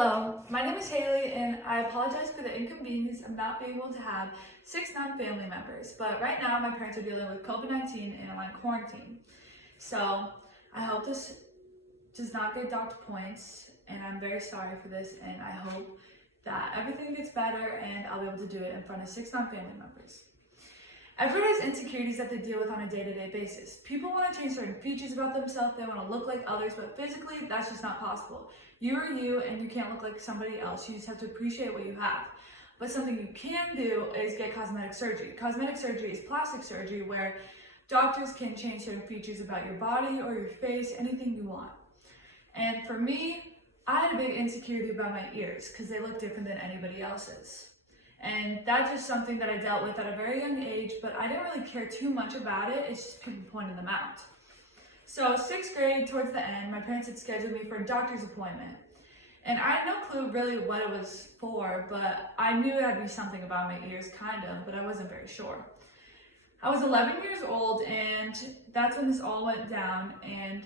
Hello, my name is Haley and I apologize for the inconvenience of not being able to have 6 non-family members, but right now my parents are dealing with COVID-19 and I'm on quarantine. So I hope this does not get docked points and I'm very sorry for this and I hope that everything gets better and I'll be able to do it in front of 6 non-family members. Everyone has insecurities that they deal with on a day-to-day basis. People want to change certain features about themselves, they want to look like others, but physically, that's just not possible. You are you, and you can't look like somebody else. You just have to appreciate what you have. But something you can do is get cosmetic surgery. Cosmetic surgery is plastic surgery where doctors can change certain features about your body or your face, anything you want. And for me, I had a big insecurity about my ears because they look different than anybody else's. And that's just something that I dealt with at a very young age, but I didn't really care too much about it. It's just people pointing them out. So 6th grade, towards the end, my parents had scheduled me for a doctor's appointment. And I had no clue really what it was for, but I knew it had to be something about my ears, kind of, but I wasn't very sure. I was 11 years old, and that's when this all went down. And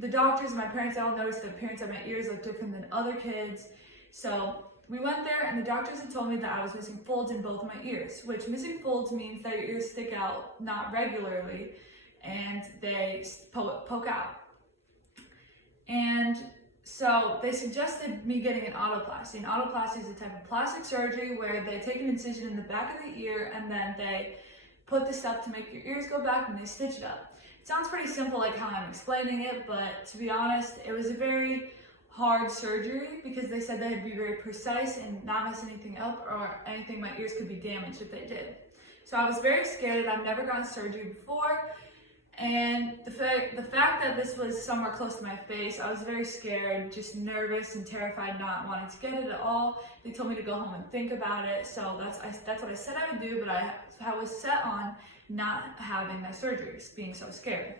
the doctors and my parents all noticed the appearance of my ears looked different than other kids. So we went there and the doctors had told me that I was missing folds in both of my ears, which missing folds means that your ears stick out not regularly and they poke out. And so they suggested me getting an otoplasty. An otoplasty is a type of plastic surgery where they take an incision in the back of the ear and then they put the stuff to make your ears go back and they stitch it up. It sounds pretty simple like how I'm explaining it, but to be honest, it was a very hard surgery because they said they had to be very precise and not mess anything up or anything, my ears could be damaged if they did. So I was very scared. I've never gotten surgery before, and the fact that this was somewhere close to my face, I was very scared, just nervous and terrified, not wanting to get it at all. They told me to go home and think about it, so that's what I said I would do, but I was set on not having my surgeries, being so scared.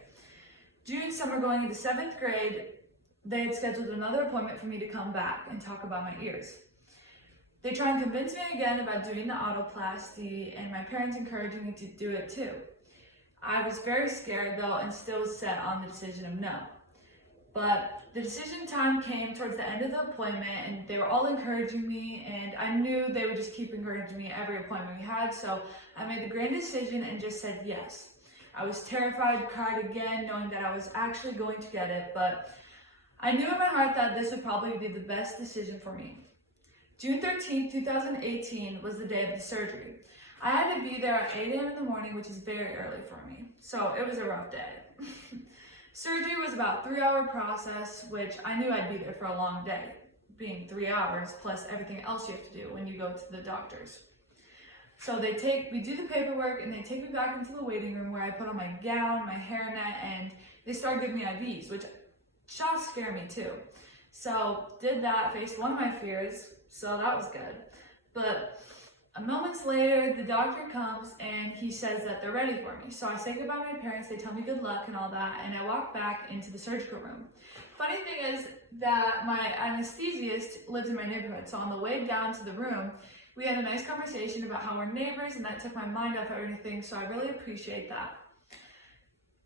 June summer going into 7th grade, they had scheduled another appointment for me to come back and talk about my ears. They tried and convince me again about doing the otoplasty and my parents encouraging me to do it too. I was very scared though and still set on the decision of no. But the decision time came towards the end of the appointment and they were all encouraging me and I knew they would just keep encouraging me every appointment we had, so I made the grand decision and just said yes. I was terrified, cried again, knowing that I was actually going to get it, but I knew in my heart that this would probably be the best decision for me. June 13th, 2018 was the day of the surgery. I had to be there at 8 a.m. in the morning, which is very early for me, so it was a rough day. Surgery was about a 3-hour process, which I knew I'd be there for a long day, being 3 hours plus everything else you have to do when you go to the doctors. So we do the paperwork and they take me back into the waiting room where I put on my gown, my hairnet, and they start giving me IVs, which shots scare me too. So did that, faced one of my fears, so that was good. But moments later, the doctor comes and he says that they're ready for me. So I say goodbye to my parents, they tell me good luck and all that, and I walk back into the surgical room. Funny thing is that my anesthesiast lives in my neighborhood, so on the way down to the room, we had a nice conversation about how we're neighbors and that took my mind off everything, so I really appreciate that.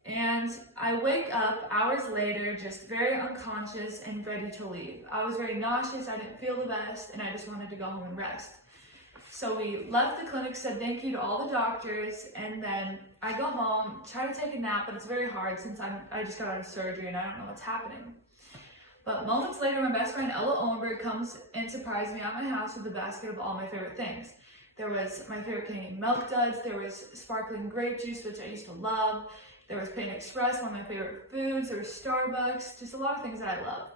And I wake up hours later, just very unconscious and ready to leave. I was very nauseous, I didn't feel the best, and I just wanted to go home and rest. So we left the clinic, said thank you to all the doctors, and then I go home, try to take a nap, but it's very hard since I just got out of surgery and I don't know what's happening. But moments later, my best friend Ella Owenberg comes and surprised me at my house with a basket of all my favorite things. There was my favorite Canadian Milk Duds, there was sparkling grape juice, which I used to love. There was Panda Express, one of my favorite foods. There was Starbucks, just a lot of things that I love.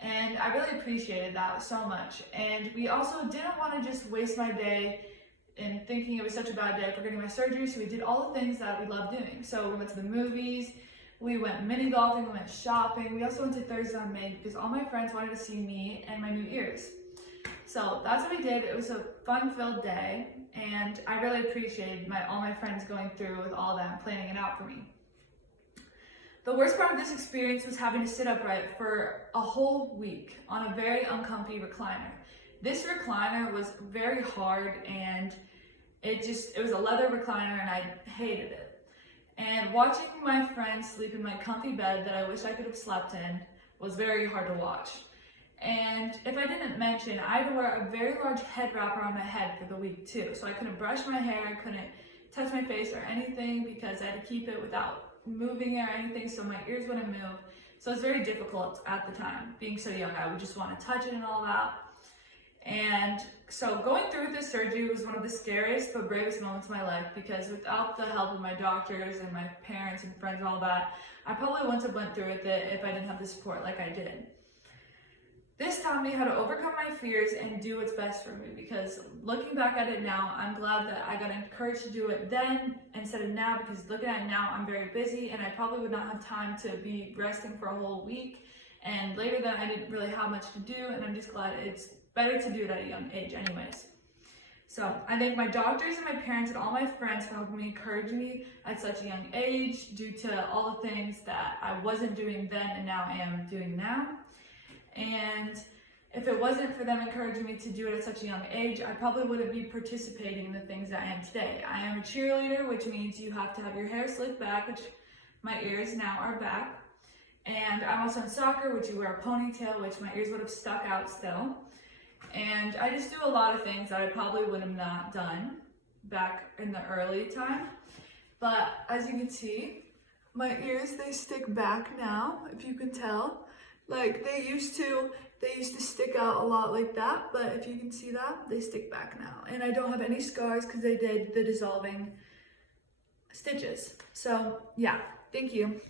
And I really appreciated that so much. And we also didn't want to just waste my day in thinking it was such a bad day for getting my surgery, so we did all the things that we love doing. So we went to the movies, we went mini golfing, we went shopping. We also went to Thursday on Main because all my friends wanted to see me and my new ears. So that's what we did. It was a fun-filled day, and I really appreciated all my friends going through with all that and planning it out for me. The worst part of this experience was having to sit upright for a whole week on a very uncomfy recliner. This recliner was very hard and it was a leather recliner and I hated it. And watching my friends sleep in my comfy bed that I wish I could have slept in was very hard to watch. And if I didn't mention, I had to wear a very large head wrap around my head for the week too. So I couldn't brush my hair, I couldn't touch my face or anything because I had to keep it without moving it or anything so my ears wouldn't move. So it's very difficult at the time. Being so young, I would just want to touch it and all that. And so going through this surgery was one of the scariest but bravest moments of my life, because without the help of my doctors and my parents and friends and all that, I probably wouldn't have went through with it if I didn't have the support like I did. This taught me how to overcome my fears and do what's best for me, because looking back at it now, I'm glad that I got encouraged to do it then instead of now, because looking at it now, I'm very busy and I probably would not have time to be resting for a whole week. And later then I didn't really have much to do, and I'm just glad it's better to do it at a young age anyways. So I thank my doctors and my parents and all my friends for helping me, encouraging me at such a young age due to all the things that I wasn't doing then and now am doing now. And if it wasn't for them encouraging me to do it at such a young age, I probably wouldn't be participating in the things that I am today. I am a cheerleader, which means you have to have your hair slicked back, which my ears now are back. And I'm also in soccer, which you wear a ponytail, which my ears would have stuck out still. And I just do a lot of things that I probably would have not done back in the early time. But as you can see, my ears, they stick back now, if you can tell. Like they used to stick out a lot like that, but if you can see that, they stick back now. And I don't have any scars because they did the dissolving stitches. So yeah, thank you.